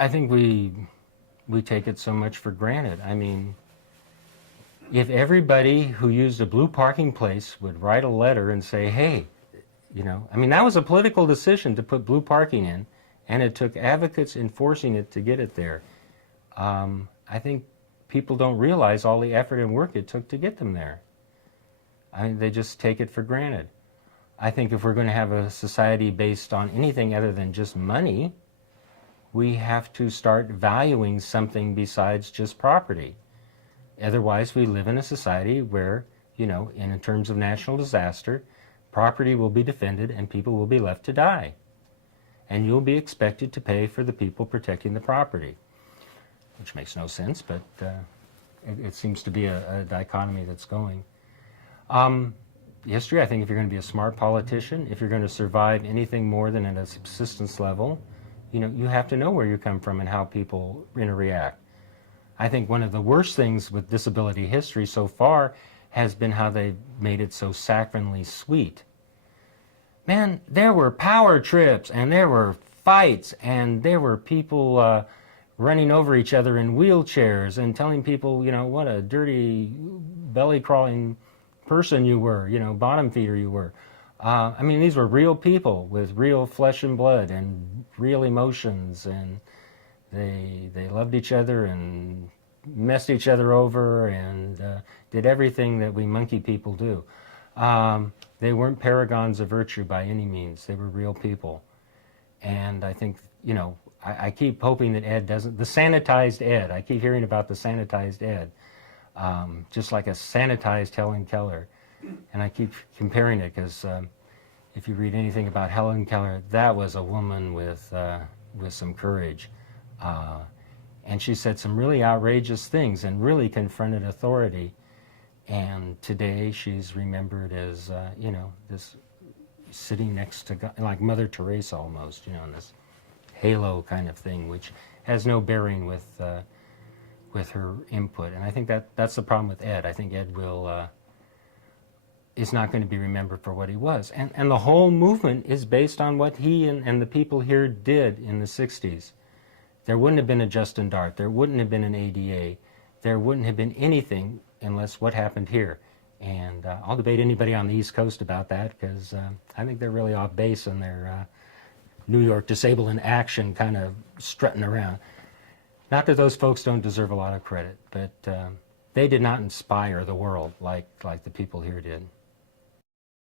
I think we take it so much for granted. I mean, if everybody who used a blue parking place would write a letter and say, hey, I mean, that was a political decision to put blue parking in, and it took advocates enforcing it to get it there. I think people don't realize all the effort and work it took to get them there. I mean, they just take it for granted. I think if we're going to have a society based on anything other than just money, we have to start valuing something besides just property. Otherwise, we live in a society where, in terms of national disaster, property will be defended and people will be left to die. And you'll be expected to pay for the people protecting the property, which makes no sense, but it seems to be a dichotomy that's going. History, I think if you're going to be a smart politician, if you're going to survive anything more than at a subsistence level, you have to know where you come from and how people interact. I think one of the worst things with disability history so far has been how they've made it so saccharinely sweet. Man, there were power trips, and there were fights, and there were people running over each other in wheelchairs and telling people, what a dirty, belly-crawling person you were, bottom feeder you were. I mean, these were real people with real flesh and blood and real emotions, and they loved each other and messed each other over and did everything that we monkey people do. They weren't paragons of virtue by any means. They were real people. And I think, I keep hoping that Ed doesn't, the sanitized Ed, I keep hearing about the sanitized Ed, just like a sanitized Helen Keller. And I keep comparing it because if you read anything about Helen Keller, that was a woman with some courage. And she said some really outrageous things and really confronted authority. And today she's remembered as, this sitting next to God, like Mother Teresa almost, in this halo kind of thing, which has no bearing with her input. And I think that's the problem with Ed. I think Ed is not going to be remembered for what he was. And the whole movement is based on what he and the people here did in the 60s. There wouldn't have been a Justin Dart. There wouldn't have been an ADA. There wouldn't have been anything unless what happened here. And I'll debate anybody on the East Coast about that because I think they're really off base in their New York Disabled in Action kind of strutting around. Not that those folks don't deserve a lot of credit, but they did not inspire the world like the people here did.